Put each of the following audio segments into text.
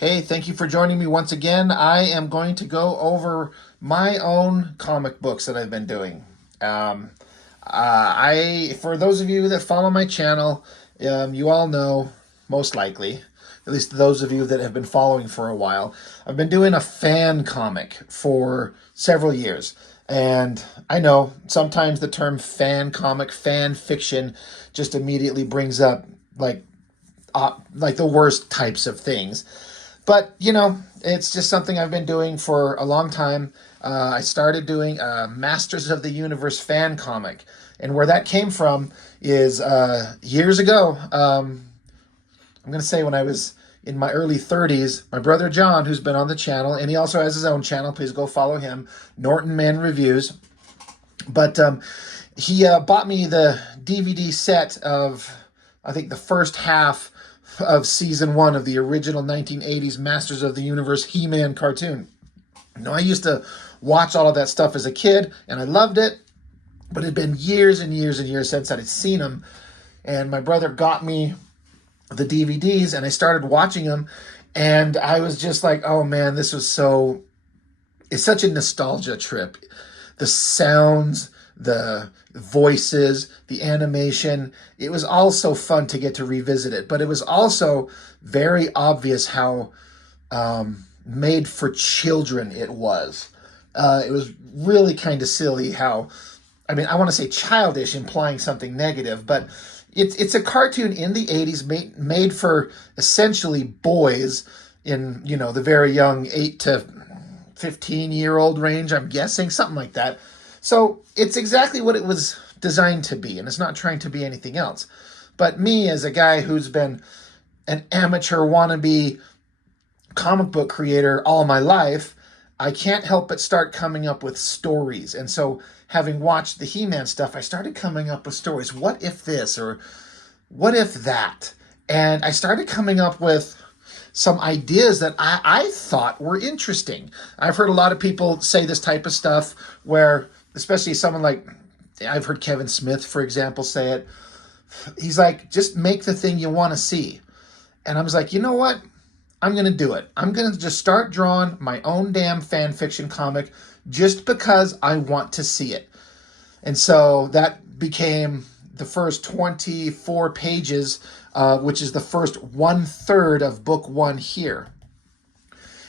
Hey, thank you for joining me once again. I am going to go over my own comic books that I've been doing. Um, for those of you that follow my channel, you all know, most likely, at least those of you that have been following for a while, I've been doing a fan comic for several years. And I know sometimes the term fan comic, fan fiction, just immediately brings up like the worst types of things. But, it's just something I've been doing for a long time. I started doing a Masters of the Universe fan comic. And where that came from is years ago. I'm going to say when I was in my early 30s, my brother John, who's been on the channel, and he also has his own channel. Please go follow him, Norton Man Reviews. But he bought me the DVD set of, I think, the first half of season one of the original 1980s Masters of the Universe He-Man cartoon. I used to watch all of that stuff as a kid, and I loved it, but it had been years and years and years since I had seen them, and my brother got me the DVDs, and I started watching them, and I was just like, oh man, it's such a nostalgia trip. The sounds, the voices, the animation, it was all so fun to get to revisit it. But it was also very obvious how made for children it was. It was really kind of silly how, I want to say childish, implying something negative, but it's a cartoon in the 80s made for essentially boys in, the very young 8 to 15-year-old range, I'm guessing, something like that. So it's exactly what it was designed to be, and it's not trying to be anything else. But me, as a guy who's been an amateur wannabe comic book creator all my life, I can't help but start coming up with stories. And so, having watched the He-Man stuff, I started coming up with stories. What if this, or what if that? And I started coming up with some ideas that I thought were interesting. I've heard a lot of people say this type of stuff where, especially someone like, I've heard Kevin Smith, for example, say it. He's like, just make the thing you want to see. And I was like, you know what? I'm going to do it. I'm going to just start drawing my own damn fan fiction comic just because I want to see it. And so that became the first 24 pages, which is the first 1/3 of book one here.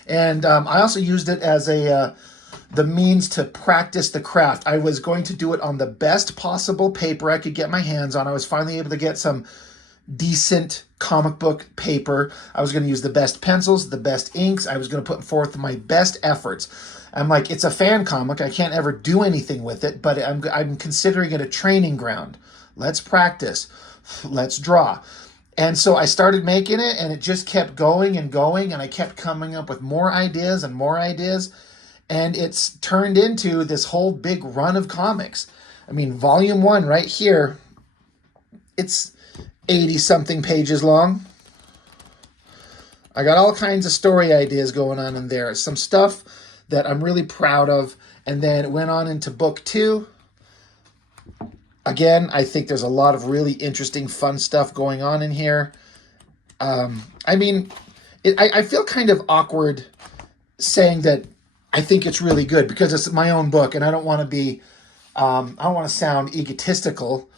And I also used it as the means to practice the craft. I was going to do it on the best possible paper I could get my hands on. I was finally able to get some decent comic book paper. I was going to use the best pencils, the best inks. I was going to put forth my best efforts. I'm like, it's a fan comic. I can't ever do anything with it, but I'm considering it a training ground. Let's practice. Let's draw. And so I started making it, and it just kept going and going, and I kept coming up with more ideas and more ideas, and it's turned into this whole big run of comics. Volume one right here, it's 80-something pages long. I got all kinds of story ideas going on in there. Some stuff that I'm really proud of. And then it went on into book two. Again, I think there's a lot of really interesting, fun stuff going on in here. I feel kind of awkward saying that I think it's really good because it's my own book, and I don't want to be, I don't want to sound egotistical,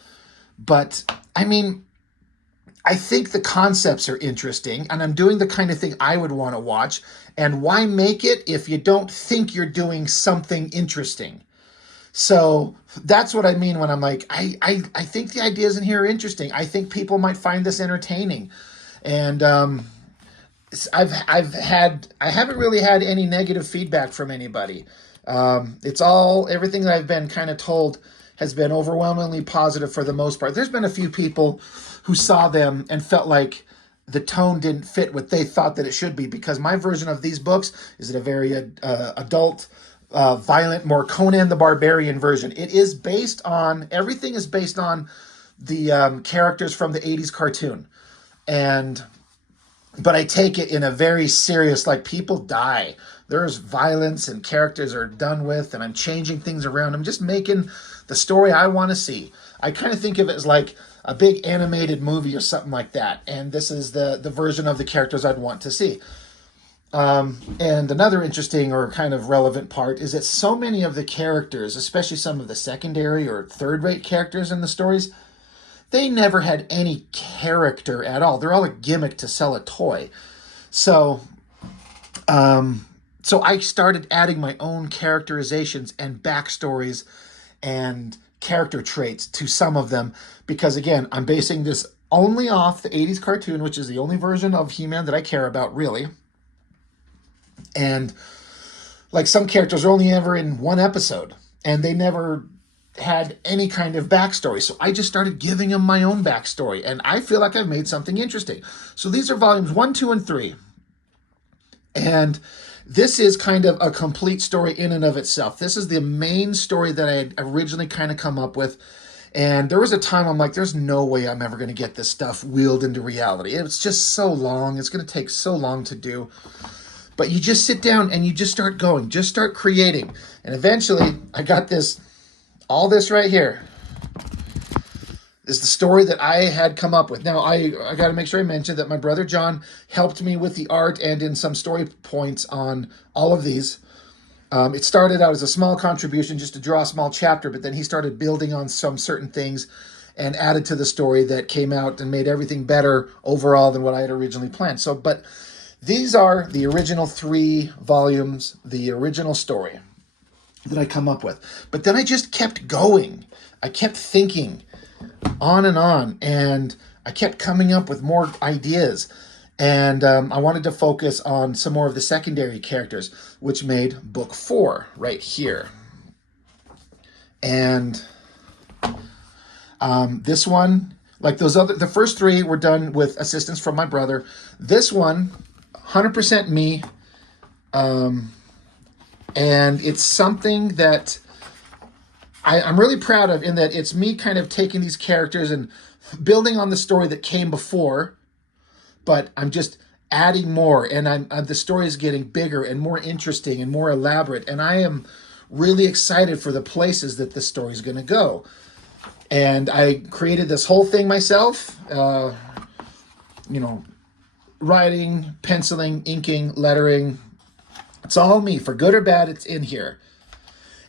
but I think the concepts are interesting, and I'm doing the kind of thing I would want to watch. And why make it if you don't think you're doing something interesting? So that's what I mean when I'm like, I think the ideas in here are interesting. I think people might find this entertaining. And I haven't really had any negative feedback from anybody. Everything that I've been kind of told has been overwhelmingly positive for the most part. There's been a few people who saw them and felt like the tone didn't fit what they thought that it should be, because my version of these books is a very adult, violent, more Conan the Barbarian version. Everything is based on the characters from the 80s cartoon. But I take it in a very serious, like, people die. There's violence and characters are done with, and I'm changing things around. I'm just making the story I want to see. I kind of think of it as like a big animated movie or something like that. And this is the version of the characters I'd want to see. And another interesting or kind of relevant part is that so many of the characters, especially some of the secondary or third-rate characters in the stories, they never had any character at all. They're all a gimmick to sell a toy. So, so I started adding my own characterizations and backstories and character traits to some of them because, again, I'm basing this only off the 80s cartoon, which is the only version of He-Man that I care about, really. And like some characters are only ever in one episode and they never had any kind of backstory. So I just started giving them my own backstory and I feel like I've made something interesting. So these are volumes 1, 2, and 3. And this is kind of a complete story in and of itself. This is the main story that I had originally kind of come up with. And there was a time I'm like, there's no way I'm ever going to get this stuff wheeled into reality. It's just so long. It's going to take so long to do. But you just sit down and you just start going, just start creating. And eventually I got this, all this right here is the story that I had come up with. Now, I got to make sure I mention that my brother John helped me with the art and in some story points on all of these. It started out as a small contribution just to draw a small chapter, but then he started building on some certain things and added to the story that came out and made everything better overall than what I had originally planned. So, but these are the original 3 volumes, the original story that I come up with. But then I just kept going. I kept thinking on, and I kept coming up with more ideas. And I wanted to focus on some more of the secondary characters, which made book 4 right here. And this one, like those other, the first 3 were done with assistance from my brother. This one, 100% me. And it's something that I'm really proud of in that it's me kind of taking these characters and building on the story that came before, but I'm just adding more, and the story is getting bigger and more interesting and more elaborate, and I am really excited for the places that this story is going to go. And I created this whole thing myself, writing, penciling, inking, lettering. It's all me. For good or bad, it's in here.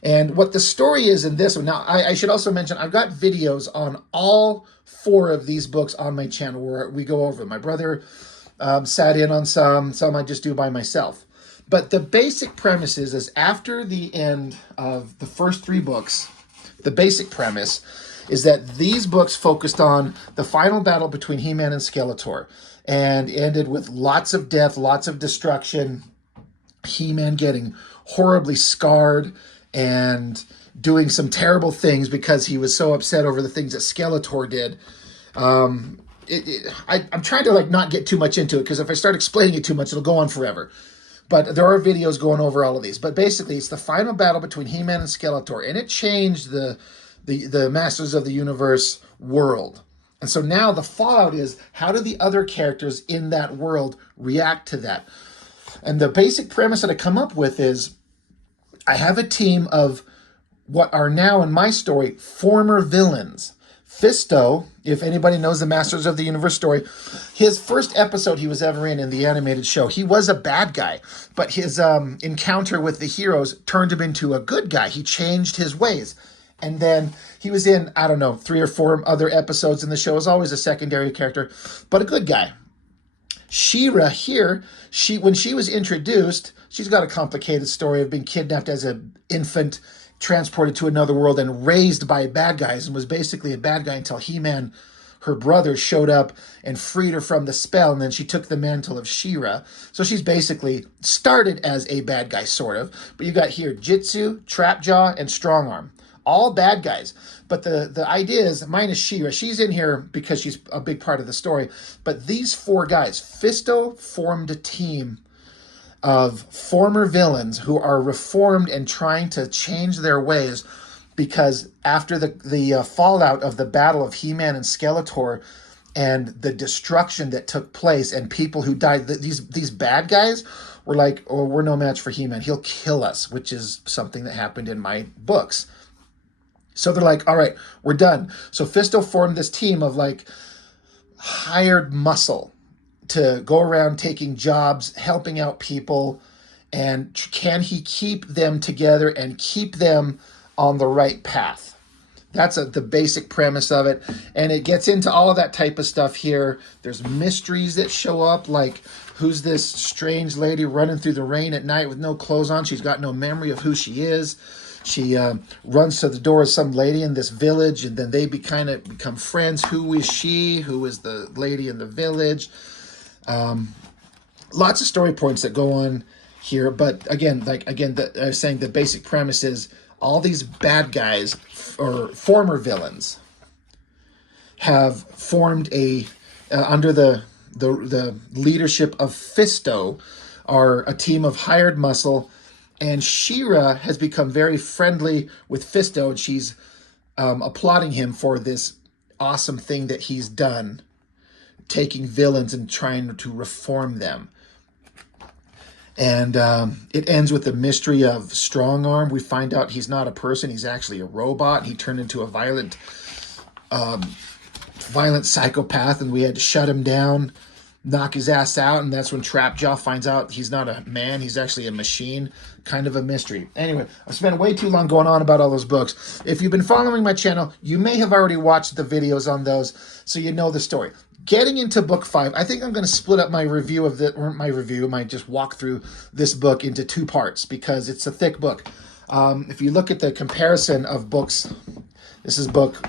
And what the story is in this one, now I should also mention, I've got videos on all 4 of these books on my channel where we go over them. My brother sat in on some I just do by myself. But the basic premise is after the end of the first 3 books, the basic premise is that these books focused on the final battle between He-Man and Skeletor and ended with lots of death, lots of destruction, He-Man getting horribly scarred and doing some terrible things because he was so upset over the things that Skeletor did. I'm trying to not get too much into it because if I start explaining it too much, it'll go on forever. But there are videos going over all of these. But basically, it's the final battle between He-Man and Skeletor, and it changed the Masters of the Universe world. And so now the fallout is, how do the other characters in that world react to that? And the basic premise that I come up with is, I have a team of what are now, in my story, former villains. Fisto, if anybody knows the Masters of the Universe story, his first episode he was ever in the animated show, he was a bad guy, but his encounter with the heroes turned him into a good guy. He changed his ways. And then he was in, 3 or 4 other episodes in the show, as always a secondary character, but a good guy. She-Ra here, when she was introduced, she's got a complicated story of being kidnapped as an infant, transported to another world, and raised by bad guys, and was basically a bad guy until He-Man, her brother, showed up and freed her from the spell, and then she took the mantle of She-Ra. So she's basically started as a bad guy, sort of. But you got here Jitsu, Trapjaw, and Strongarm. All bad guys. But the idea is, minus She-Ra, she's in here because she's a big part of the story. But these 4 guys, Fisto formed a team of former villains who are reformed and trying to change their ways because after the fallout of the battle of He-Man and Skeletor and the destruction that took place and people who died, these bad guys were like, oh, we're no match for He-Man. He'll kill us, which is something that happened in my books. So they're like, all right, we're done. So Fisto formed this team of hired muscle, to go around taking jobs, helping out people, and can he keep them together and keep them on the right path? That's the basic premise of it. And it gets into all of that type of stuff here. There's mysteries that show up, like who's this strange lady running through the rain at night with no clothes on? She's got no memory of who she is. She runs to the door of some lady in this village, and then they become friends. Who is she? Who is the lady in the village? Lots of story points that go on here. But again, I was saying, the basic premise is all these bad guys or former villains have formed under the leadership of Fisto, are a team of hired muscle, and She-Ra has become very friendly with Fisto, and she's applauding him for this awesome thing that he's done, taking villains and trying to reform them. And it ends with the mystery of Strong Arm. We find out he's not a person, he's actually a robot. He turned into a violent psychopath, and we had to shut him down, knock his ass out, and that's when Trapjaw finds out he's not a man, he's actually a machine. Kind of a mystery. Anyway, I've spent way too long going on about all those books. If you've been following my channel, you may have already watched the videos on those, so you know the story. Getting into book 5, I think I'm going to split up my review of my just walk through this book into 2 parts, because it's a thick book. If you look at the comparison of books, this is book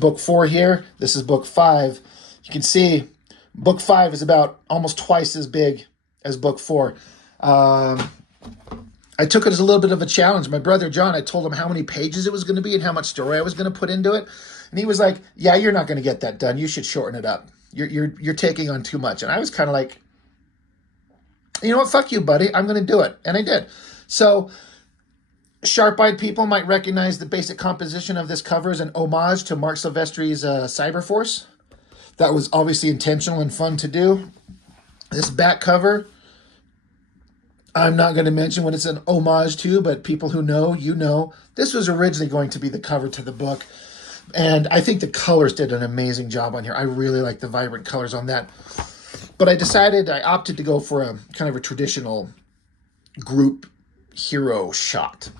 book 4 here. This is book 5. You can see book 5 is about almost twice as big as book 4. I took it as a little bit of a challenge. My brother John, I told him how many pages it was going to be and how much story I was going to put into it. And he was like, yeah, you're not going to get that done. You should shorten it up. You're taking on too much. And I was kind of like, you know what? Fuck you, buddy. I'm going to do it. And I did. So sharp-eyed people might recognize the basic composition of this cover as an homage to Marc Silvestri's Cyberforce. That was obviously intentional and fun to do. This back cover, I'm not going to mention what it's an homage to, but people who know, you know. This was originally going to be the cover to the book. And I think the colors did an amazing job on here. I really like the vibrant colors on that. But I opted to go for a kind of a traditional group hero shot.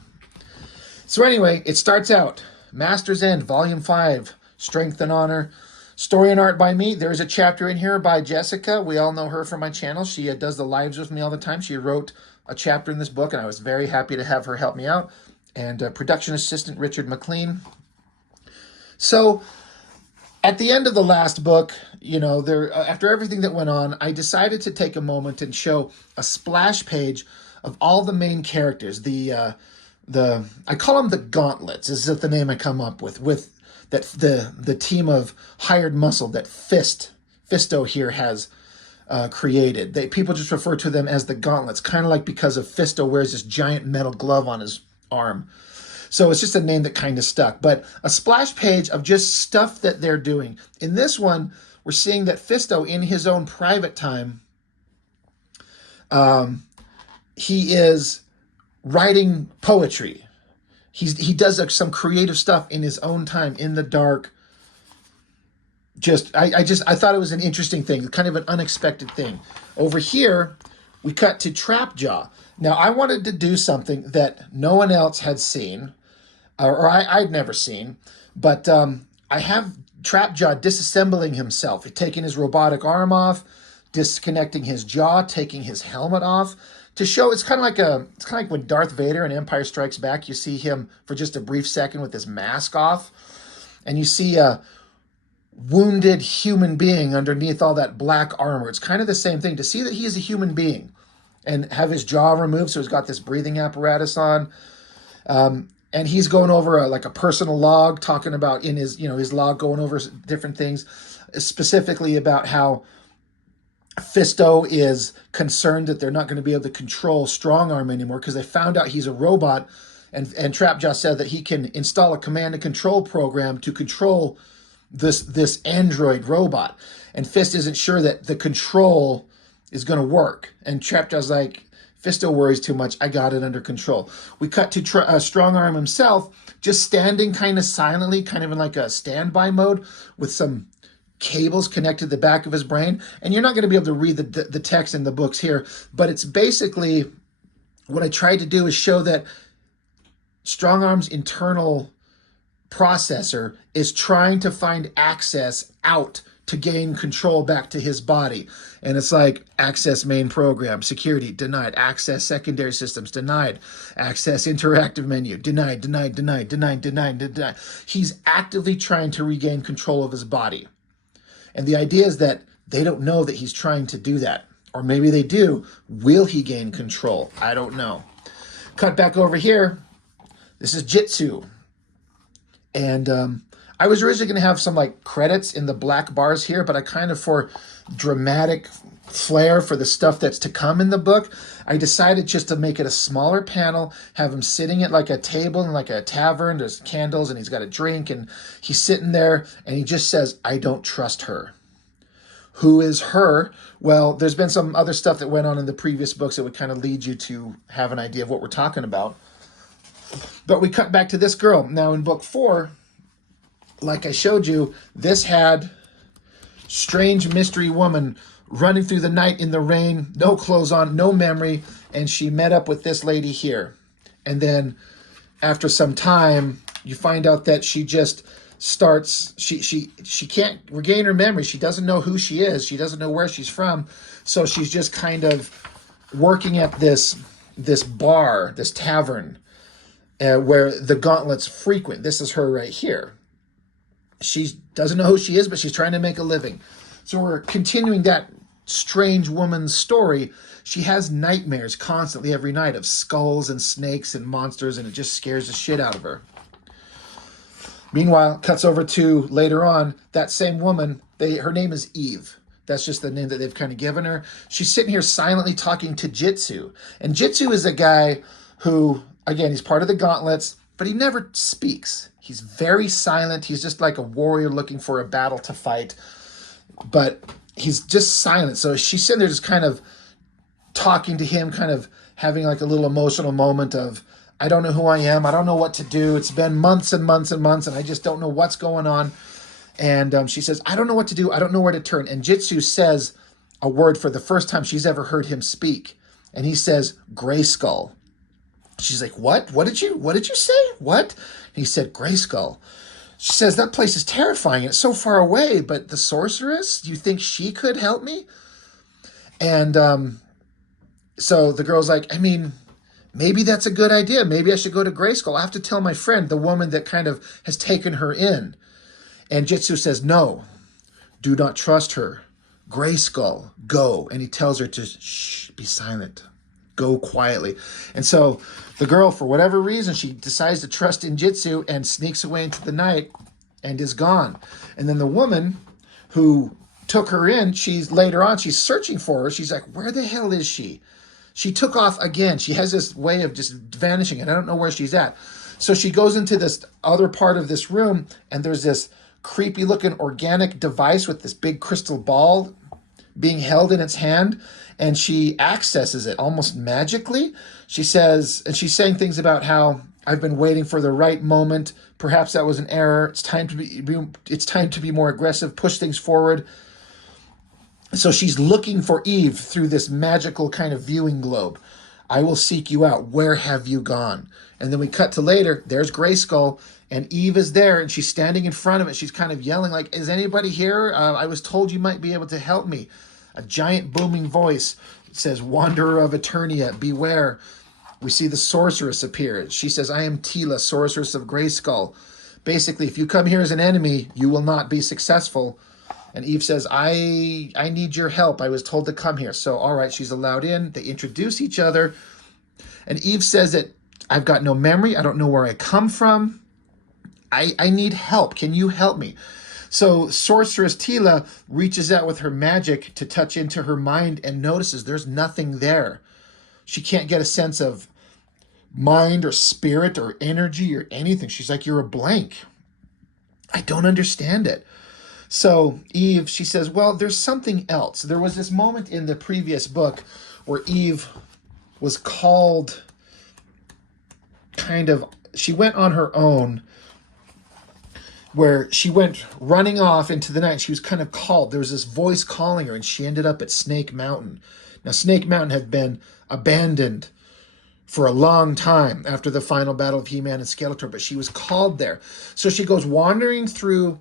So anyway, it starts out, Master's End, Volume 5, Strength and Honor. Story and art by me. There's a chapter in here by Jessica. We all know her from my channel. She does the lives with me all the time. She wrote a chapter in this book, and I was very happy to have her help me out. And production assistant Richard McLean. So at the end of the last book, you know, after everything that went on, I decided to take a moment and show a splash page of all the main characters. I call them the Gauntlets. This is the name I come up with that the team of hired muscle that Fisto here has created. People just refer to them as the Gauntlets, kind of like because of Fisto wears this giant metal glove on his arm. So it's just a name that kind of stuck. But a splash page of just stuff that they're doing. In this one, we're seeing that Fisto, in his own private time, he is writing poetry. He does some creative stuff in his own time, in the dark. I thought it was an interesting thing, kind of an unexpected thing. Over here, we cut to Trapjaw. Now, I wanted to do something that no one else had seen, or I'd never seen, but I have Trapjaw disassembling himself, taking his robotic arm off, disconnecting his jaw, taking his helmet off, to show it's kind of like when Darth Vader in Empire Strikes Back, you see him for just a brief second with his mask off, and you see a wounded human being underneath all that black armor. It's kind of the same thing, to see that he is a human being and have his jaw removed, so he's got this breathing apparatus on. And he's going over like a personal log, talking about in his log, going over different things, specifically about how Fisto is concerned that they're not going to be able to control Strong Arm anymore because they found out he's a robot, and Trapjaw said that he can install a command and control program to control this android robot. And Fist isn't sure that the control is going to work. And Trapjaw's like, Fisto worries too much. I got it under control. We cut to Strong Arm himself, just standing kind of silently, kind of in like a standby mode with some cables connected to the back of his brain. And you're not going to be able to read the text in the books here, but it's basically what I tried to do is show that Strong Arm's internal processor is trying to find access out to gain control back to his body. And it's like access main program, security, denied, access secondary systems, denied, access interactive menu, denied, denied, denied, denied, denied, denied. He's actively trying to regain control of his body. And the idea is that they don't know that he's trying to do that. Or maybe they do. Will he gain control? I don't know. Cut back over here. This is Jitsu. And I was originally going to have some like credits in the black bars here, but I kind of, for dramatic flair for the stuff that's to come in the book, I decided just to make it a smaller panel, have him sitting at like a table in like a tavern. There's candles and he's got a drink and he's sitting there and he just says, I don't trust her. Who is her? Well, there's been some other stuff that went on in the previous books that would kind of lead you to have an idea of what we're talking about. But we cut back to this girl. Now in book 4, like I showed you, this had strange mystery woman running through the night in the rain, no clothes on, no memory, and she met up with this lady here. And then after some time, you find out that she just starts, she can't regain her memory. She doesn't know who she is. She doesn't know where she's from. So she's just kind of working at this bar, this tavern, where the Gauntlets frequent. This is her right here. She doesn't know who she is, but she's trying to make a living. So we're continuing that strange woman's story. She has nightmares constantly every night of skulls and snakes and monsters, and it just scares the shit out of her. Meanwhile, cuts over to later on, that same woman, her name is Eve. That's just the name that they've kind of given her. She's sitting here silently talking to Jitsu. And Jitsu is a guy who, again, he's part of the Gauntlets, but he never speaks. He's very silent. He's just like a warrior looking for a battle to fight. But he's just silent. So she's sitting there just kind of talking to him, kind of having like a little emotional moment of, I don't know who I am. I don't know what to do. It's been months and months and months, and I just don't know what's going on. And she says, I don't know what to do. I don't know where to turn. And Jitsu says a word for the first time she's ever heard him speak. And he says, Grayskull. She's like, what? What did you say? What? And he said, Grayskull. She says, that place is terrifying. It's so far away, but the sorceress, do you think she could help me? And so the girl's like, I mean, maybe that's a good idea. Maybe I should go to Grayskull. I have to tell my friend, the woman that kind of has taken her in. And Jitsu says, no, do not trust her. Grayskull, go. And he tells her to shh, be silent. Go quietly. And so the girl, for whatever reason, she decides to trust in Jitsu and sneaks away into the night and is gone. And then the woman who took her in, she's searching for her. She's like, where the hell is she? She took off again. She has this way of just vanishing, and I don't know where she's at. So she goes into this other part of this room, and there's this creepy looking organic device with this big crystal ball being held in its hand, and she accesses it almost magically. She says, and she's saying things about how I've been waiting for the right moment. Perhaps that was an error. It's time to be more aggressive, push things forward. So she's looking for Eve through this magical kind of viewing globe. I will seek you out. Where have you gone? And then we cut to later. There's Grayskull, and Eve is there, and she's standing in front of it. She's kind of yelling like, is anybody here? I was told you might be able to help me. A giant booming voice says, Wanderer of Eternia, beware. We see the sorceress appear. She says, I am Tila, sorceress of Grayskull. Basically, if you come here as an enemy, you will not be successful. And Eve says, I need your help. I was told to come here. So, all right, she's allowed in. They introduce each other. And Eve says that I've got no memory. I don't know where I come from. I need help. Can you help me? So Sorceress Tila reaches out with her magic to touch into her mind and notices there's nothing there. She can't get a sense of mind or spirit or energy or anything. She's like, you're a blank. I don't understand it. So Eve, she says, well, there's something else. There was this moment in the previous book where Eve was called she went on her own where she went running off into the night. She was kind of called. There was this voice calling her, and she ended up at Snake Mountain. Now, Snake Mountain had been abandoned for a long time after the final battle of He-Man and Skeletor, but she was called there. So she goes wandering through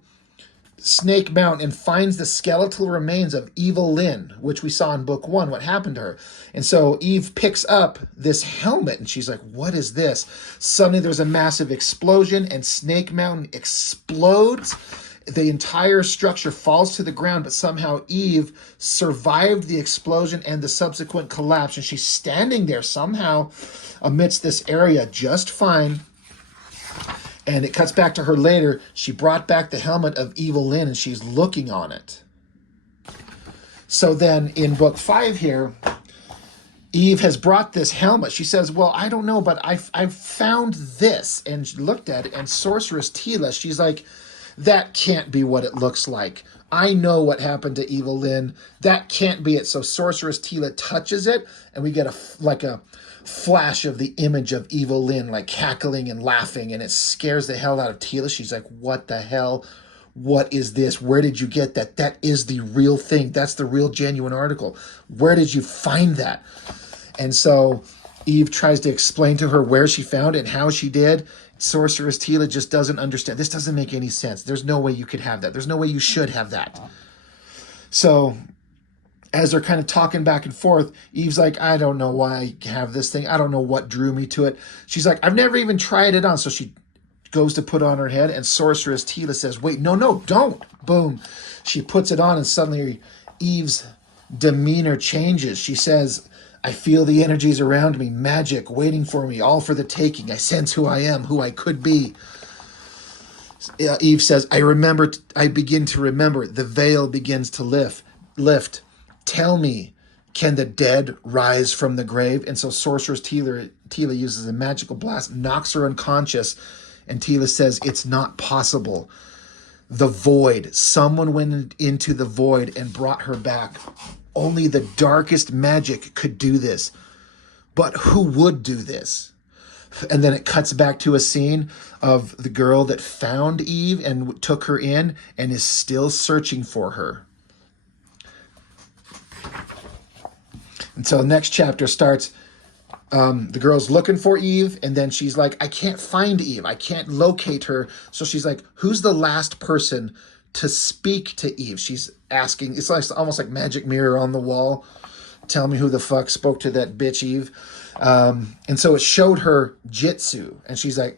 Snake Mountain and finds the skeletal remains of Evil Lyn, which we saw in book 1, what happened to her. And so Eve picks up this helmet and she's like, what is this? Suddenly there's a massive explosion and Snake Mountain explodes. The entire structure falls to the ground, but somehow Eve survived the explosion and the subsequent collapse. And she's standing there somehow amidst this area just fine. And it cuts back to her later. She brought back the helmet of Evil Lyn and she's looking on it. So then in book 5 here, Eve has brought this helmet. She says, well, I don't know, but I've found this. And she looked at it, and Sorceress Teela, she's like, that can't be what it looks like. I know what happened to Evil Lyn. That can't be it. So Sorceress Teela touches it, and we get a flash of the image of Evil Lyn, like cackling and laughing, and it scares the hell out of Teela. She's like, what the hell? What is this? Where did you get that? That is the real thing. That's the real genuine article. Where did you find that? And so Eve tries to explain to her where she found it and how she did. Sorceress Teela just doesn't understand. This doesn't make any sense. There's no way you could have that. There's no way you should have that. So as they're kind of talking back and forth, Eve's like, I don't know why I have this thing. I don't know what drew me to it. She's like, I've never even tried it on. So she goes to put on her head, and Sorceress Teela says, wait, no, don't. Boom. She puts it on, and suddenly Eve's demeanor changes. She says, I feel the energies around me, magic waiting for me, all for the taking. I sense who I am, who I could be. Eve says, I begin to remember. The veil begins to lift. Tell me, can the dead rise from the grave? And so Sorceress Teela uses a magical blast, knocks her unconscious, and Teela says, it's not possible. The void, someone went into the void and brought her back. Only the darkest magic could do this. But who would do this? And then it cuts back to a scene of the girl that found Eve and took her in and is still searching for her. And so the next chapter starts, the girl's looking for Eve, and then she's like, I can't find Eve. I can't locate her. So she's like, who's the last person to speak to Eve? She's asking. It's like almost like magic mirror on the wall. Tell me who the fuck spoke to that bitch Eve. And so it showed her Jitsu, and she's like,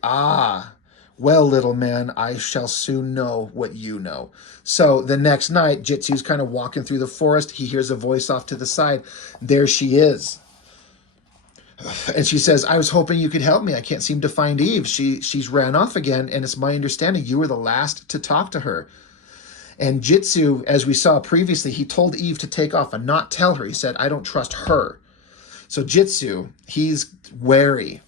well, little man, I shall soon know what you know. So the next night, Jitsu's kind of walking through the forest. He hears a voice off to the side. There she is. And she says, I was hoping you could help me. I can't seem to find Eve. She's ran off again, and it's my understanding you were the last to talk to her. And Jitsu, as we saw previously, he told Eve to take off and not tell her. He said, I don't trust her. So Jitsu, he's wary.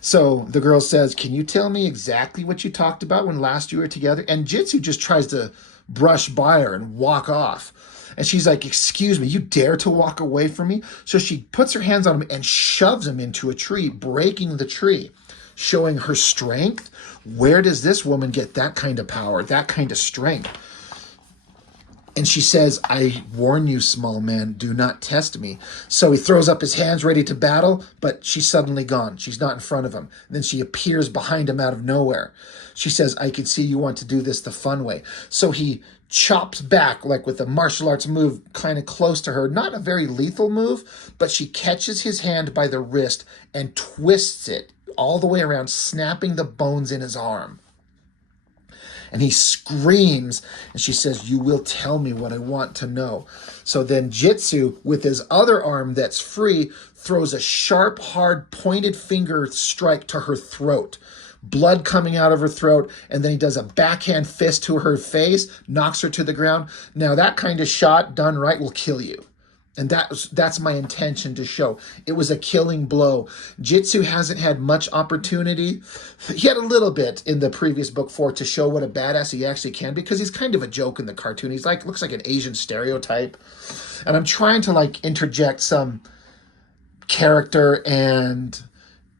So the girl says, can you tell me exactly what you talked about when last you were together? And Jitsu just tries to brush by her and walk off. And she's like, excuse me, you dare to walk away from me? So she puts her hands on him and shoves him into a tree, breaking the tree, showing her strength. Where does this woman get that kind of power, that kind of strength? And she says, I warn you, small man, do not test me. So he throws up his hands ready to battle, but she's suddenly gone. She's not in front of him. Then she appears behind him out of nowhere. She says, I can see you want to do this the fun way. So he chops back, like with a martial arts move, kind of close to her. Not a very lethal move, but she catches his hand by the wrist and twists it all the way around, snapping the bones in his arm. And he screams, and she says, you will tell me what I want to know. So then Jitsu, with his other arm that's free, throws a sharp, hard, pointed finger strike to her throat. Blood coming out of her throat, and then he does a backhand fist to her face, knocks her to the ground. Now that kind of shot done right will kill you. And that's my intention to show. It was a killing blow. Jitsu hasn't had much opportunity. He had a little bit in the previous book 4 to show what a badass he actually can, because he's kind of a joke in the cartoon. He's like, looks like an Asian stereotype. And I'm trying to like interject some character and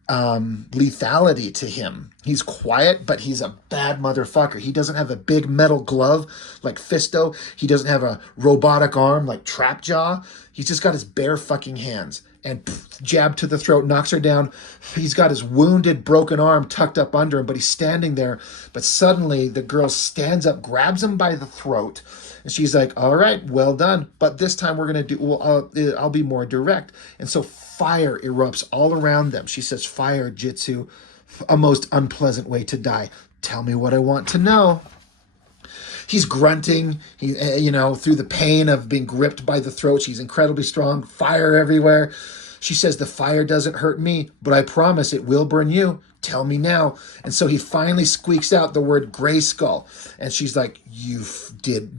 lethality to him. He's quiet, but he's a bad motherfucker. He doesn't have a big metal glove like Fisto. He doesn't have a robotic arm like Trapjaw. He's just got his bare fucking hands. And jab to the throat, knocks her down. He's got his wounded, broken arm tucked up under him, but he's standing there. But suddenly the girl stands up, grabs him by the throat, and she's like, all right, well done. But this time we're going to do, well, I'll be more direct. And so fire erupts all around them. She says, fire, Jitsu, a most unpleasant way to die. Tell me what I want to know. He's grunting, through the pain of being gripped by the throat. She's incredibly strong, fire everywhere. She says, the fire doesn't hurt me, but I promise it will burn you. Tell me now. And so he finally squeaks out the word Grayskull. And she's like,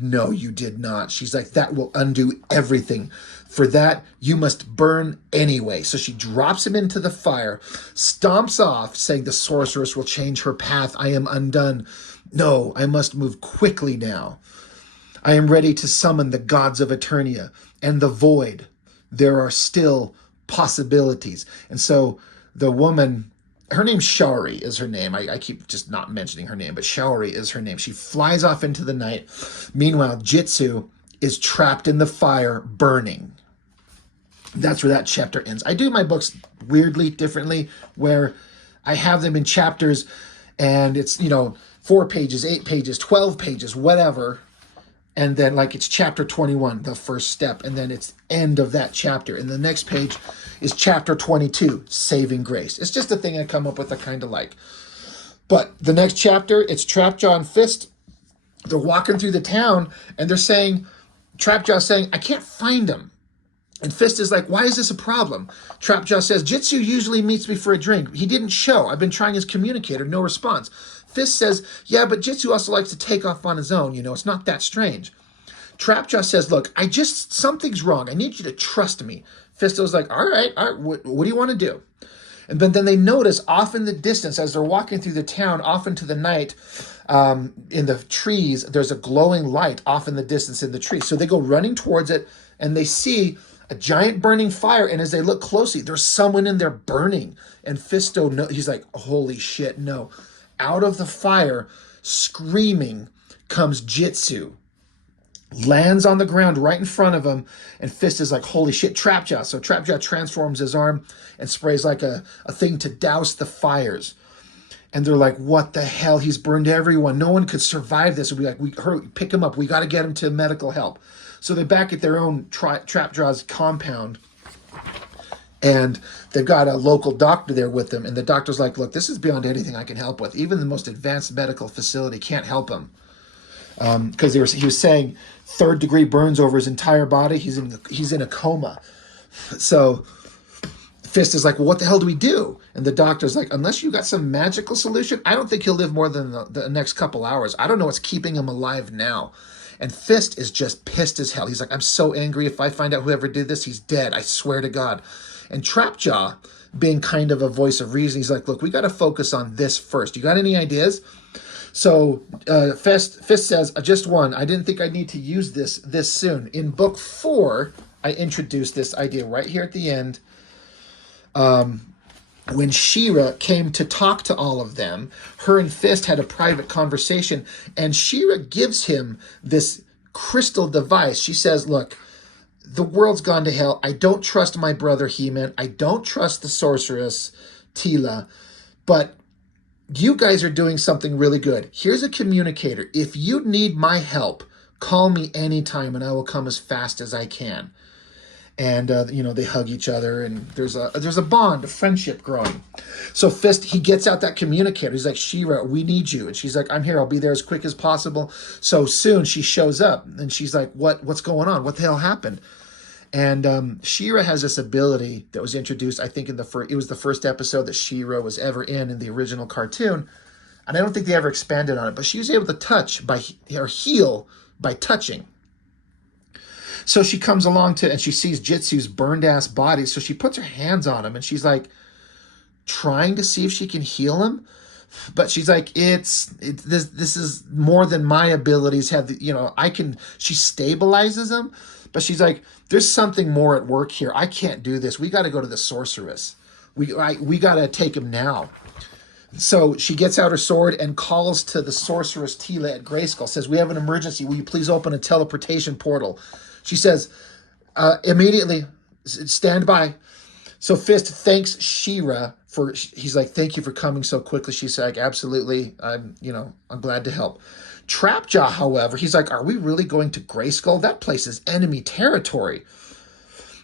no, you did not. She's like, that will undo everything. For that, you must burn anyway. So she drops him into the fire, stomps off, saying the sorceress will change her path. I am undone. No, I must move quickly now. I am ready to summon the gods of Eternia and the void. There are still possibilities. And so the woman, her name's Shaori is her name. I keep just not mentioning her name, but Shaori is her name. She flies off into the night. Meanwhile, Jitsu is trapped in the fire, burning. That's where that chapter ends. I do my books weirdly, differently, where I have them in chapters, and it's, 4 pages, 8 pages, 12 pages, whatever. And then like it's chapter 21, the first step, and then it's end of that chapter. And the next page is chapter 22, Saving Grace. It's just a thing I come up with I kind of like. But the next chapter, it's Trapjaw and Fist. They're walking through the town, and they're saying, Trapjaw's saying, I can't find him. And Fist is like, why is this a problem? Trapjaw says, Jitsu usually meets me for a drink. He didn't show. I've been trying his communicator, no response. Fist says, yeah, but Jitsu also likes to take off on his own. It's not that strange. Trapjaw says, look, something's wrong. I need you to trust me. Fisto's like, all right, what do you want to do? And then they notice off in the distance, as they're walking through the town, off into the night, in the trees, there's a glowing light off in the distance in the tree. So they go running towards it, and they see a giant burning fire. And as they look closely, there's someone in there burning. And Fisto, he's like, holy shit, no. Out of the fire, screaming, comes Jitsu. Lands on the ground right in front of him, and Fist is like, holy shit, Trapjaw. So Trapjaw transforms his arm and sprays like a thing to douse the fires. And they're like, what the hell? He's burned everyone. No one could survive this. And pick him up. We got to get him to medical help. So they're back at their own Trapjaw's compound. And they've got a local doctor there with them. And the doctor's like, look, this is beyond anything I can help with. Even the most advanced medical facility can't help him. Because he was saying 3rd-degree burns over his entire body. He's in a coma. So Fist is like, well, what the hell do we do? And the doctor's like, unless you got some magical solution, I don't think he'll live more than the next couple hours. I don't know what's keeping him alive now. And Fist is just pissed as hell. He's like, I'm so angry. If I find out whoever did this, he's dead. I swear to God. And Trapjaw, being kind of a voice of reason, he's like, look, we got to focus on this first. You got any ideas? So Fist says, just one. I didn't think I'd need to use this soon. In book 4, I introduced this idea right here at the end. When She-Ra came to talk to all of them, her and Fist had a private conversation, and She-Ra gives him this crystal device. She says, look, the world's gone to hell. I don't trust my brother He-Man. I don't trust the sorceress Teela, but you guys are doing something really good. Here's a communicator. If you need my help, call me anytime and I will come as fast as I can. And, they hug each other, and there's a bond, a friendship growing. So Fist, he gets out that communicator. He's like, She-Ra, we need you. And she's like, I'm here. I'll be there as quick as possible. So soon she shows up, and she's like, what's going on? What the hell happened? And She-Ra has this ability that was introduced, I think, it was the first episode that She-Ra was ever in the original cartoon. And I don't think they ever expanded on it, but she was able to touch or heal by touching. So she comes along and she sees Jitsu's burned ass body. So she puts her hands on him, and she's like trying to see if she can heal him. But she's like, this is more than my abilities have. She stabilizes him, but she's like, there's something more at work here. I can't do this. We got to go to the sorceress. We got to take him now. So she gets out her sword and calls to the sorceress Tila at Grayskull, says, we have an emergency. Will you please open a teleportation portal? She says, immediately, stand by. So Fist thanks She-Ra for, he's like, thank you for coming so quickly. She's like, absolutely. I'm glad to help. Trapjaw, however, he's like, are we really going to Grayskull? That place is enemy territory.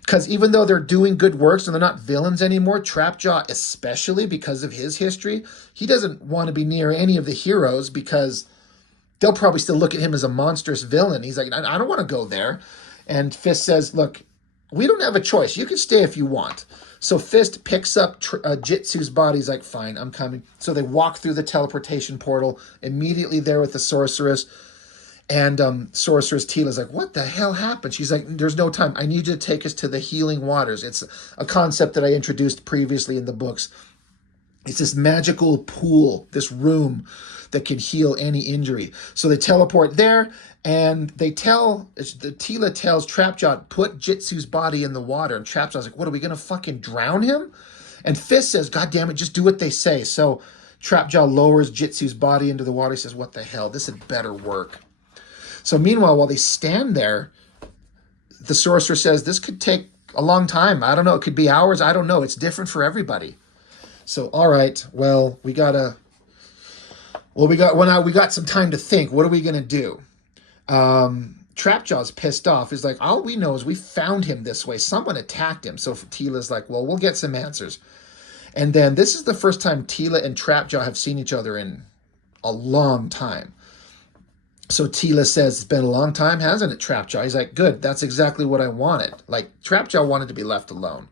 Because even though they're doing good works and they're not villains anymore, Trapjaw, especially because of his history, he doesn't want to be near any of the heroes because they'll probably still look at him as a monstrous villain. He's like, I don't want to go there. And Fist says, look, we don't have a choice. You can stay if you want. So Fist picks up Jitsu's body. He's like, fine, I'm coming. So they walk through the teleportation portal, immediately there with the sorceress. And Sorceress Tila's like, what the hell happened? She's like, there's no time. I need you to take us to the healing waters. It's a concept that I introduced previously in the books. It's this magical pool, this room that can heal any injury. So they teleport there, and Tila tells Trapjaw, put Jitsu's body in the water. And Trapjaw's like, what, are we going to fucking drown him? And Fist says, God damn it, just do what they say. So Trapjaw lowers Jitsu's body into the water. He says, what the hell? This had better work. So meanwhile, while they stand there, the sorcerer says, this could take a long time. I don't know. It could be hours. I don't know. It's different for everybody. So, all right, well, we got some time to think. What are we going to do? Trapjaw's pissed off. He's like, all we know is we found him this way. Someone attacked him. So Tila's like, well, we'll get some answers. And then this is the first time Tila and Trapjaw have seen each other in a long time. So Tila says, it's been a long time, hasn't it, Trapjaw? He's like, good, that's exactly what I wanted. Like, Trapjaw wanted to be left alone.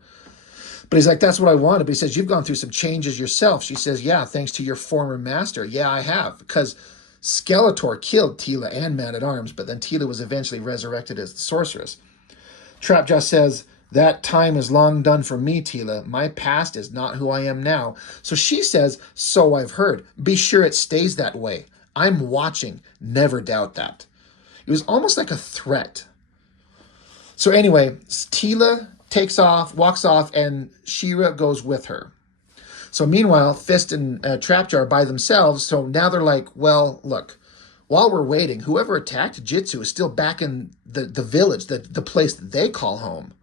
But he's like, that's what I wanted. But he says, you've gone through some changes yourself. She says, yeah, thanks to your former master. Yeah, I have. Because Skeletor killed Tila and Man-at-Arms, but then Tila was eventually resurrected as the sorceress. Trapjaw says, that time is long done for me, Tila. My past is not who I am now. So she says, so I've heard. Be sure it stays that way. I'm watching. Never doubt that. It was almost like a threat. So anyway, Tila walks off, and She-Ra goes with her. So meanwhile, Fist and Trapjaw are by themselves. So now they're like, well, look, while we're waiting, whoever attacked Jitsu is still back in the village, the place that they call home.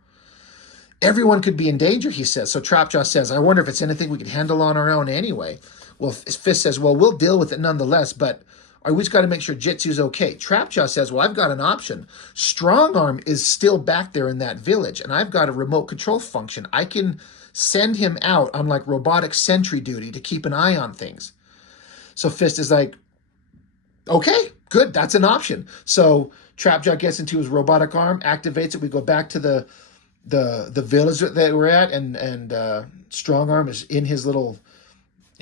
Everyone could be in danger, he says. So Trapjaw says, I wonder if it's anything we could handle on our own anyway. Well, Fist says, well, we'll deal with it nonetheless, but we just got to make sure Jitsu's okay. Trapjaw says, well, I've got an option. Strongarm is still back there in that village, and I've got a remote control function. I can send him out on like robotic sentry duty to keep an eye on things. So Fist is like, okay, good, that's an option. So Trapjaw gets into his robotic arm, activates it. We go back to the village that we're at, and Strongarm is in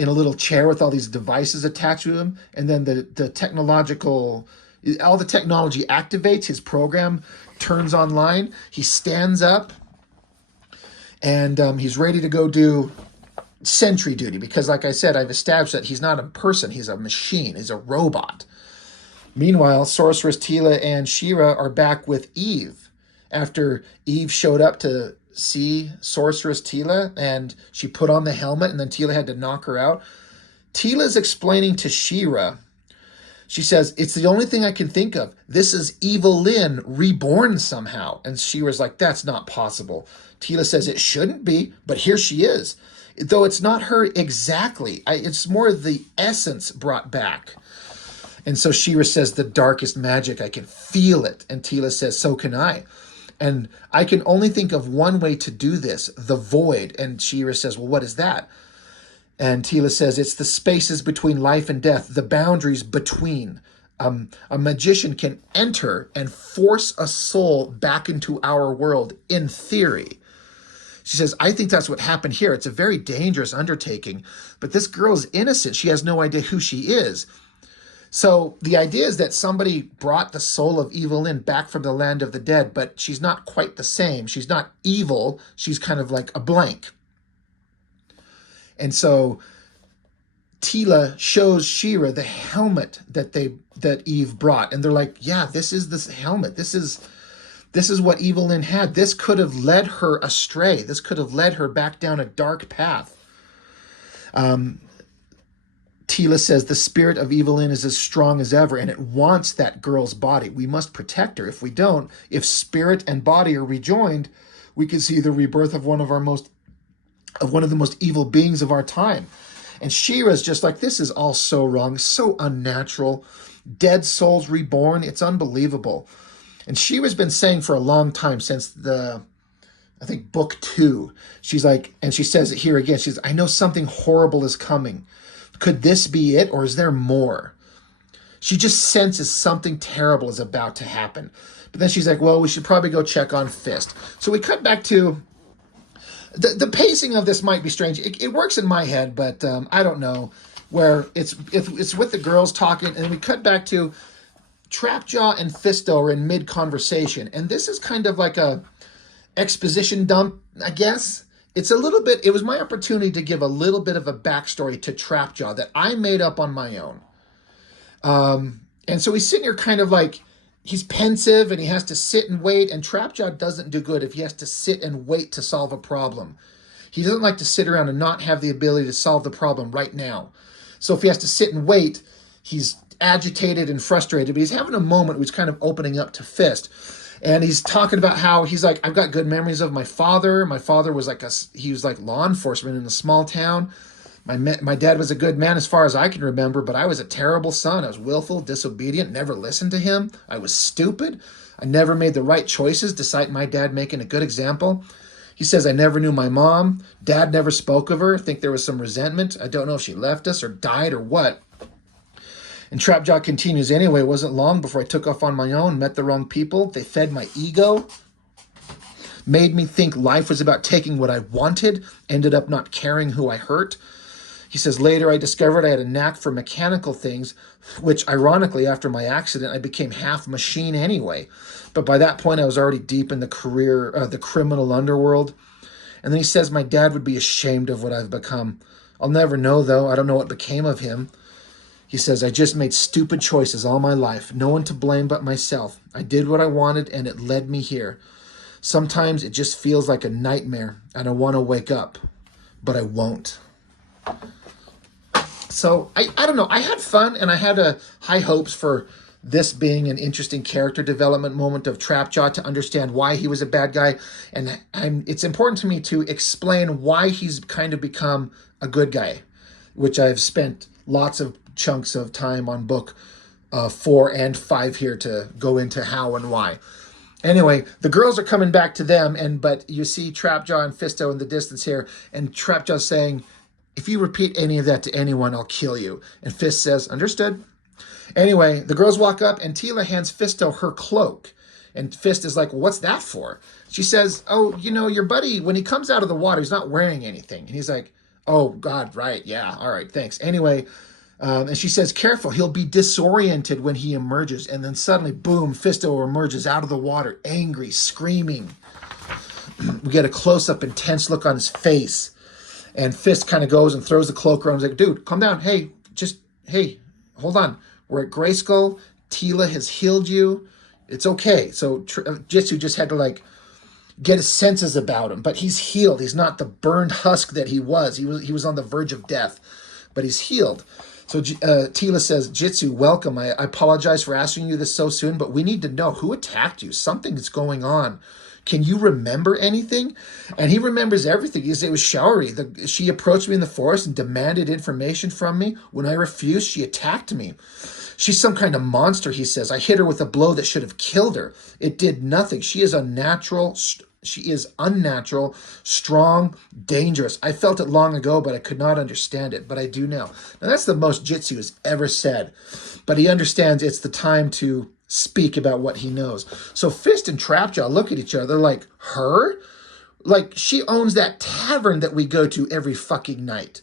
a little chair with all these devices attached to him, and then all the technology activates, his program turns online, he stands up, and he's ready to go do sentry duty, because like I said, I've established that he's not a person, he's a machine, he's a robot. Meanwhile, Sorceress Tila and She-Ra are back with Eve, after Eve showed up to see Sorceress Tila, and she put on the helmet, and then Tila had to knock her out. Tila's explaining to She-Ra, she says, it's the only thing I can think of. This is Evil-Lyn reborn somehow. And She-Ra's like, that's not possible. Tila says, it shouldn't be, but here she is. Though it's not her exactly. It's more the essence brought back. And so She-Ra says, the darkest magic, I can feel it. And Tila says, so can I. And I can only think of one way to do this, the void. And She-Ra says, well, what is that? And Tila says, it's the spaces between life and death, the boundaries between. A magician can enter and force a soul back into our world, in theory. She says, I think that's what happened here. It's a very dangerous undertaking, but this girl is innocent. She has no idea who she is. So the idea is that somebody brought the soul of Evil-Lyn back from the land of the dead, but she's not quite the same. She's not evil. She's kind of like a blank. And so Tila shows She-Ra the helmet that Eve brought. And they're like, yeah, this is this helmet. This is This is what Evelyn had. This could have led her astray. This could have led her back down a dark path. Tila says the spirit of Evelyn is as strong as ever, and it wants that girl's body. We must protect her. If we don't, if spirit and body are rejoined, we could see the rebirth of one of the most evil beings of our time. And She-Ra's just like, this is all so wrong, so unnatural. Dead souls reborn. It's unbelievable. And She-Ra's been saying for a long time, since I think book 2, she's like, and she says it here again, she says, I know something horrible is coming. Could this be it, or is there more? She just senses something terrible is about to happen. But then she's like, well, we should probably go check on Fist. So we cut back to, the pacing of this might be strange. It works in my head, but I don't know, where it's with the girls talking, and we cut back to Trapjaw and Fisto are in mid-conversation. And this is kind of like a exposition dump, I guess. It's a little bit, it was my opportunity to give a little bit of a backstory to Trapjaw that I made up on my own. And so he's sitting here kind of like, he's pensive and he has to sit and wait, and Trapjaw doesn't do good if he has to sit and wait to solve a problem. He doesn't like to sit around and not have the ability to solve the problem right now. So if he has to sit and wait, he's agitated and frustrated, but he's having a moment where he's kind of opening up to Fist. And he's talking about how he's like, I've got good memories of my father. My father was like he was like law enforcement in a small town. My dad was a good man as far as I can remember, but I was a terrible son. I was willful, disobedient, never listened to him. I was stupid. I never made the right choices despite my dad making a good example. He says, I never knew my mom. Dad never spoke of her. I think there was some resentment. I don't know if she left us or died or what. And Trapjaw continues, anyway, it wasn't long before I took off on my own, met the wrong people. They fed my ego, made me think life was about taking what I wanted, ended up not caring who I hurt. He says, later I discovered I had a knack for mechanical things, which ironically, after my accident, I became half machine anyway. But by that point, I was already deep in the criminal underworld. And then he says, my dad would be ashamed of what I've become. I'll never know, though. I don't know what became of him. He says, I just made stupid choices all my life. No one to blame but myself. I did what I wanted, and it led me here. Sometimes it just feels like a nightmare, and I want to wake up, but I won't. So, I don't know. I had fun, and I had high hopes for this being an interesting character development moment of Trapjaw to understand why he was a bad guy. And it's important to me to explain why he's kind of become a good guy, which I've spent lots of chunks of time on book 4 and 5 here to go into how and why. Anyway, the girls are coming back to them, but you see Trapjaw and Fisto in the distance here, and Trapjaw saying, if you repeat any of that to anyone, I'll kill you. And Fist says, understood. Anyway, the girls walk up, and Tila hands Fisto her cloak. And Fist is like, well, what's that for? She says, oh, your buddy, when he comes out of the water, he's not wearing anything. And he's like, oh, God, right, yeah, all right, thanks. Anyway, and she says, careful, he'll be disoriented when he emerges. And then suddenly, boom, Fisto emerges out of the water, angry, screaming. We get a close-up, intense look on his face. And Fist kind of goes and throws the cloak around. He's like, dude, calm down. Hey, hold on. We're at Grayskull. Tila has healed you. It's okay. So Jitsu just had to, get his senses about him. But he's healed. He's not the burned husk that he was. He was on the verge of death. But he's healed. So Tila says, Jitsu, welcome. I apologize for asking you this so soon, but we need to know who attacked you. Something is going on. Can you remember anything? And he remembers everything. He says, it was Shaori. She approached me in the forest and demanded information from me. When I refused, she attacked me. She's some kind of monster, he says. I hit her with a blow that should have killed her. It did nothing. She is unnatural, strong, dangerous. I felt it long ago, but I could not understand it. But I do now. Now, that's the most Jitsu has ever said. But he understands it's the time to speak about what he knows. So Fist and Trapjaw look at each other like, her? Like, she owns that tavern that we go to every fucking night.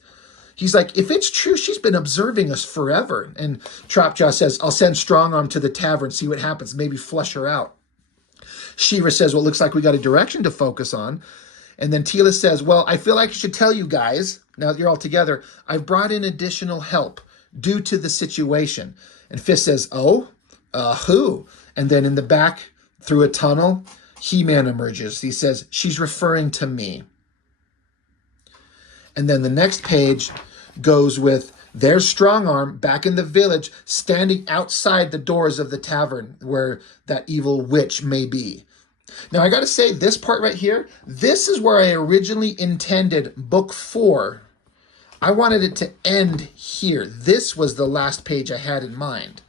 He's like, if it's true, she's been observing us forever. And Trapjaw says, I'll send Strongarm to the tavern, see what happens, maybe flush her out. She-Ra says, well, it looks like we got a direction to focus on. And then Tila says, well, I feel like I should tell you guys, now that you're all together, I've brought in additional help due to the situation. And Fist says, oh, who? And then in the back, through a tunnel, He-Man emerges. He says, she's referring to me. And then the next page goes with, there's Strongarm back in the village, standing outside the doors of the tavern where that evil witch may be. Now, I got to say, this part right here, this is where I originally intended book 4. I wanted it to end here. This was the last page I had in mind.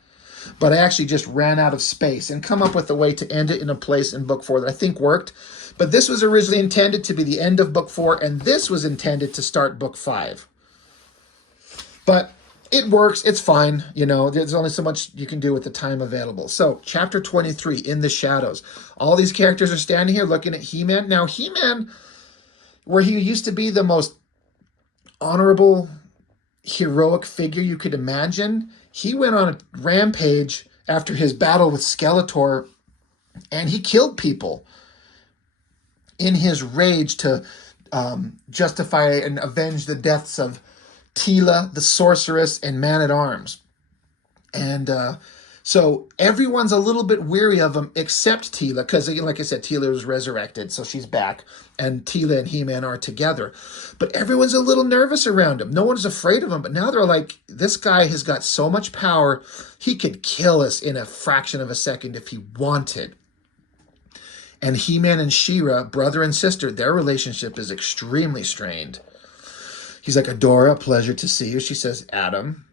But I actually just ran out of space and come up with a way to end it in a place in book 4 that I think worked. But this was originally intended to be the end of book 4, and this was intended to start book 5. But it works. It's fine. You know, there's only so much you can do with the time available. So, chapter 23, In the Shadows. All these characters are standing here looking at He-Man. Now, He-Man, where he used to be the most honorable, heroic figure you could imagine, he went on a rampage after his battle with Skeletor, and he killed people in his rage to justify and avenge the deaths of Teela, the sorceress, and Man-at-Arms. And so everyone's a little bit weary of him except Teela, because, like I said, Teela was resurrected, so she's back, and Teela and He-Man are together. But everyone's a little nervous around him. No one's afraid of him, but now they're like, this guy has got so much power, he could kill us in a fraction of a second if he wanted. And He-Man and She-Ra, brother and sister, their relationship is extremely strained. He's like, Adora, pleasure to see you. She says, Adam.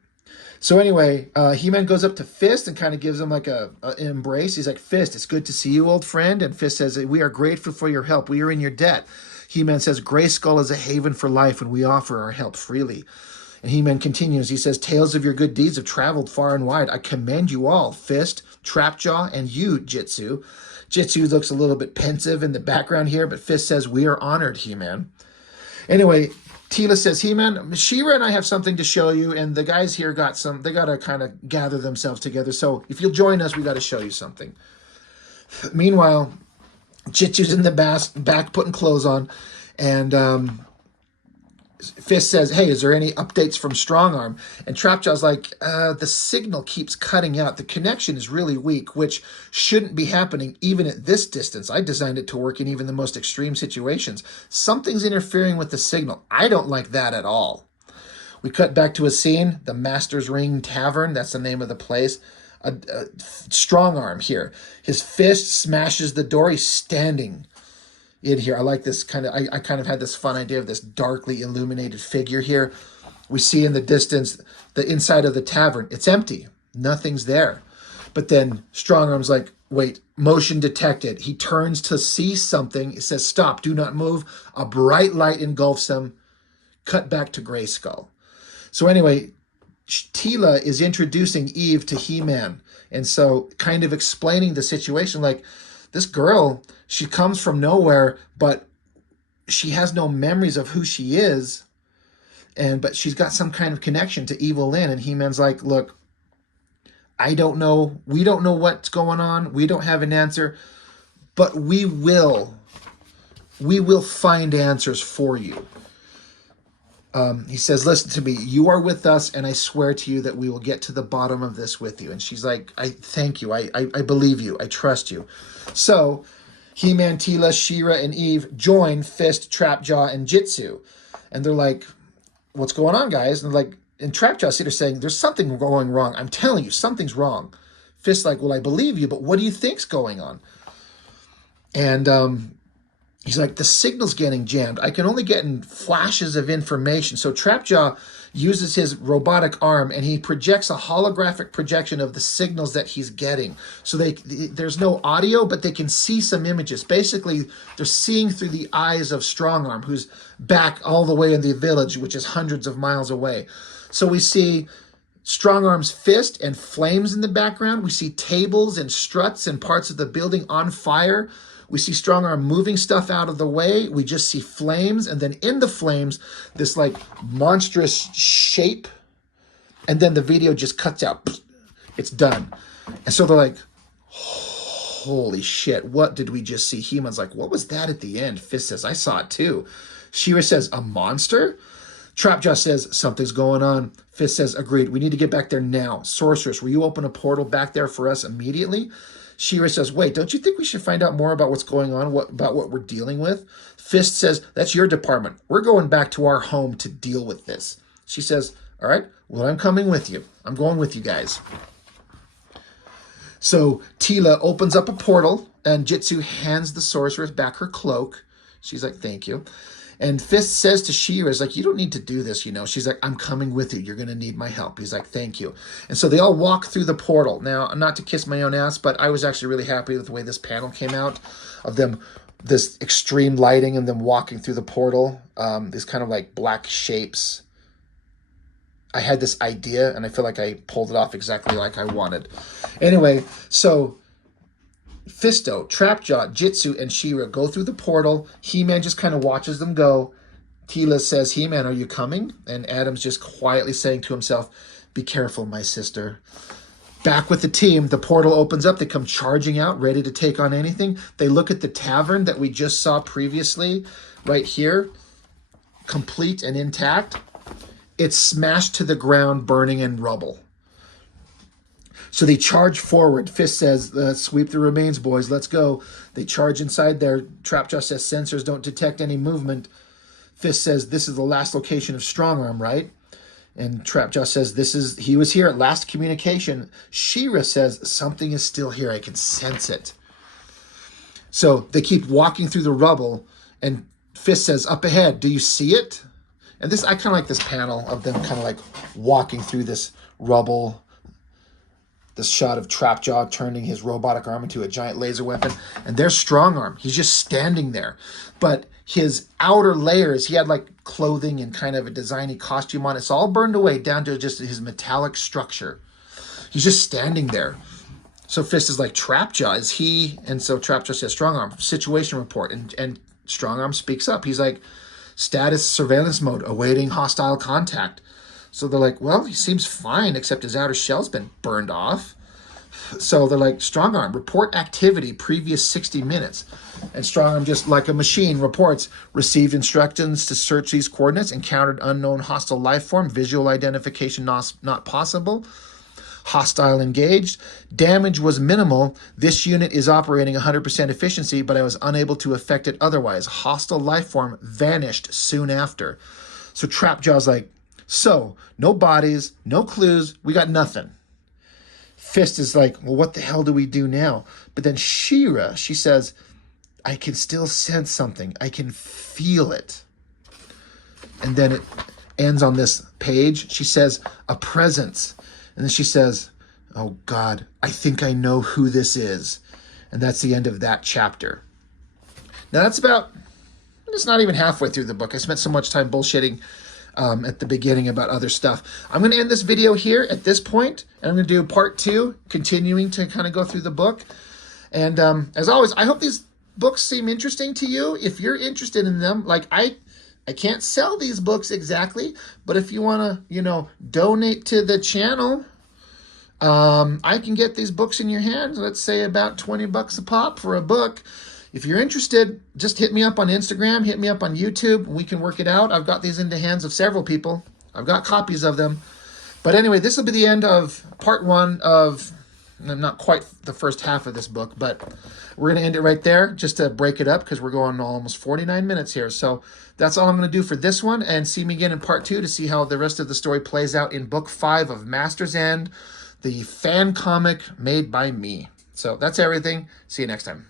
So anyway, He-Man goes up to Fist and kind of gives him like an embrace. He's like, Fist, it's good to see you, old friend. And Fist says, we are grateful for your help. We are in your debt. He-Man says, Grayskull is a haven for life, and we offer our help freely. And He-Man continues. He says, tales of your good deeds have traveled far and wide. I commend you all, Fist, Trapjaw, and you, Jitsu. Jitsu looks a little bit pensive in the background here, but Fist says, we are honored, He-Man. Anyway, Teela says, He-Man, She-Ra and I have something to show you, and the guys here got they got to kind of gather themselves together. So if you'll join us, we got to show you something. Meanwhile, Jitsu's in the back putting clothes on, and Fist says, hey, is there any updates from Strongarm? And Trapjaw's like, the signal keeps cutting out. The connection is really weak, which shouldn't be happening even at this distance. I designed it to work in even the most extreme situations. Something's interfering with the signal. I don't like that at all. We cut back to a scene, the Master's Ring Tavern. That's the name of the place. Strongarm here. His fist smashes the door. He's standing in here. I like this kind of, I kind of had this fun idea of this darkly illuminated figure here. We see in the distance the inside of the tavern. It's empty. Nothing's there. But then Strongarm's like, wait, motion detected. He turns to see something. It says, stop, do not move. A bright light engulfs him. Cut back to Grayskull. So anyway, Teela is introducing Eve to He-Man. And so kind of explaining the situation, like, this girl, she comes from nowhere, but she has no memories of who she is. But she's got some kind of connection to Evil Lyn. And He-Man's like, look, I don't know. We don't know what's going on. We don't have an answer. But we will find answers for you. He says, listen to me. You are with us, and I swear to you that we will get to the bottom of this with you. And she's like, I thank you. I believe you. I trust you. So He-Man, Teela, She-Ra, and Eve join Fist, Trapjaw, and Jitsu. And they're like, what's going on, guys? And they're like, and Trapjaw's sitting there saying, there's something going wrong. I'm telling you, something's wrong. Fist's like, well, I believe you, but what do you think's going on? And he's like, the signal's getting jammed. I can only get in flashes of information. So Trapjaw uses his robotic arm, and he projects a holographic projection of the signals that he's getting. So there's no audio, but they can see some images. Basically, they're seeing through the eyes of Strongarm, who's back all the way in the village, which is hundreds of miles away. So we see Strongarm's fist and flames in the background. We see tables and struts and parts of the building on fire. We see Strongarm moving stuff out of the way. We just see flames. And then in the flames, this like monstrous shape. And then the video just cuts out. It's done. And so they're like, holy shit, what did we just see? He-Man's like, what was that at the end? Fist says, I saw it too. She-Ra says, a monster? Trapjaw says, something's going on. Fist says, agreed. We need to get back there now. Sorceress, will you open a portal back there for us immediately? She-Ra says, wait, don't you think we should find out more about what's going on, about what we're dealing with? Fist says, that's your department. We're going back to our home to deal with this. She says, all right, well, I'm coming with you. I'm going with you guys. So Teela opens up a portal, and Jitsu hands the sorceress back her cloak. She's like, thank you. And Fist says to She-Ra, is like, you don't need to do this, you know. She's like, I'm coming with you. You're going to need my help. He's like, thank you. And so they all walk through the portal. Now, not to kiss my own ass, but I was actually really happy with the way this panel came out of them, this extreme lighting and them walking through the portal, these kind of like black shapes. I had this idea, and I feel like I pulled it off exactly like I wanted. Anyway, so Fisto, Trapjaw, Jitsu, and She-Ra go through the portal. He-Man just kind of watches them go. Teela says, He-Man, are you coming? And Adam's just quietly saying to himself, be careful, my sister. Back with the team, the portal opens up. They come charging out, ready to take on anything. They look at the tavern that we just saw previously, right here, complete and intact. It's smashed to the ground, burning in rubble. So they charge forward. Fist says, let's sweep the remains, boys. Let's go. They charge inside there. Trapjaw says, sensors don't detect any movement. Fist says, this is the last location of Strongarm, right? And Trapjaw says, he was here at last communication. She-Ra says, something is still here. I can sense it. So they keep walking through the rubble, and Fist says, up ahead, do you see it? And this, I kind of like this panel of them kind of like walking through this rubble. This shot of Trapjaw turning his robotic arm into a giant laser weapon. And there's Strongarm. He's just standing there. But his outer layers, he had like clothing and kind of a designy costume on. It's all burned away down to just his metallic structure. He's just standing there. So Fist is like, Trapjaw, is he? And so Trapjaw says, Strongarm, situation report. And Strongarm speaks up. He's like, status surveillance mode, awaiting hostile contact. So they're like, well, he seems fine, except his outer shell's been burned off. So they're like, Strongarm, report activity previous 60 minutes. And Strongarm, just like a machine, reports, received instructions to search these coordinates, encountered unknown hostile life form, visual identification not possible, hostile engaged, damage was minimal, this unit is operating 100% efficiency, but I was unable to affect it otherwise. Hostile life form vanished soon after. So Trapjaw's like, so, no bodies, no clues, we got nothing. Fist is like, well, what the hell do we do now? But then She-Ra, she says, I can still sense something. I can feel it. And then it ends on this page. She says, a presence. And then she says, oh God, I think I know who this is. And that's the end of that chapter. Now it's not even halfway through the book. I spent so much time bullshitting at the beginning about other stuff. I'm going to end this video here at this point, and I'm going to do part 2, continuing to kind of go through the book. And as always, I hope these books seem interesting to you. If you're interested in them, like I can't sell these books exactly, but if you want to, donate to the channel, I can get these books in your hands. Let's say about $20 a pop for a book. If you're interested, just hit me up on Instagram, hit me up on YouTube. We can work it out. I've got these in the hands of several people. I've got copies of them. But anyway, this will be the end of part 1 of, not quite the first half of this book, but we're going to end it right there just to break it up because we're going almost 49 minutes here. So that's all I'm going to do for this one, and see me again in part 2 to see how the rest of the story plays out in book 5 of Master's End, the fan comic made by me. So that's everything. See you next time.